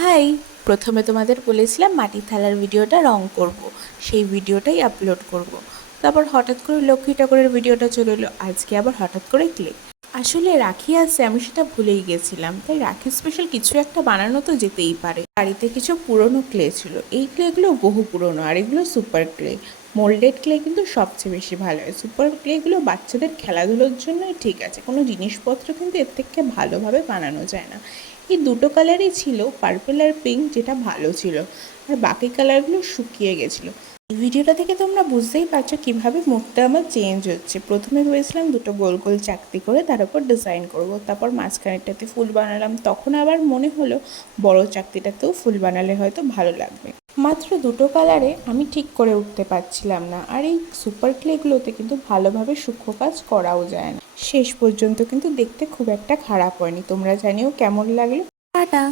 High, প্রথমে তোমাদের বলেছিলাম মাটির থালার ভিডিওটা রং করব, সেই ভিডিওটাই আপলোড করব। তারপর হঠাৎ করে লক্ষ্মী ঠাকুরের ভিডিওটা চলে এলো, আজকে আবার হঠাৎ করে ক্লে। আসলে রাখি আসছে, আমি সেটা ভুলেই গেছিলাম, তাই রাখি স্পেশাল কিছু একটা বানানো তো যেতেই পারে। বাড়িতে কিছু পুরনো ক্লে ছিল, এই ক্লেগুলো বহু পুরনো, আর এগুলো সুপার ক্লে। মোল্ডেড ক্লে কিন্তু সবচেয়ে বেশি ভালো হয়। সুপার ক্লেগুলো বাচ্চাদের খেলাধুলোর জন্যই ঠিক আছে, কোনো জিনিসপত্র কিন্তু এর থেকে ভালোভাবে বানানো যায় না। এই দুটো কালারই ছিল, পার্পল আর পিঙ্ক, যেটা ভালো ছিল, আর বাকি কালারগুলো শুকিয়ে গেছিলো। এই ভিডিওটা থেকে তোমরা বুঝতেই পারছো কীভাবে মুখটা আমার চেঞ্জ হচ্ছে। প্রথমে ভেবেছিলাম দুটো গোল গোল চাকতি করে তার উপর ডিজাইন করব, তারপর মাঝখানেরটাতে ফুল বানালাম, তখন আবার মনে হলো বড় চাকতিটাতেও ফুল বানালে হয়তো ভালো লাগবে। মাত্র দুটো কালারে আমি ঠিক করে উঠতে পারছিলাম না, আর এই সুপার ক্লেগুলোতে কিন্তু ভালোভাবে সূক্ষ্ম কাজ করাও যায় না। শেষ পর্যন্ত কিন্তু দেখতে খুব একটা খারাপ হয়নি। তোমরা জানিও কেমন লাগলো। টাটা।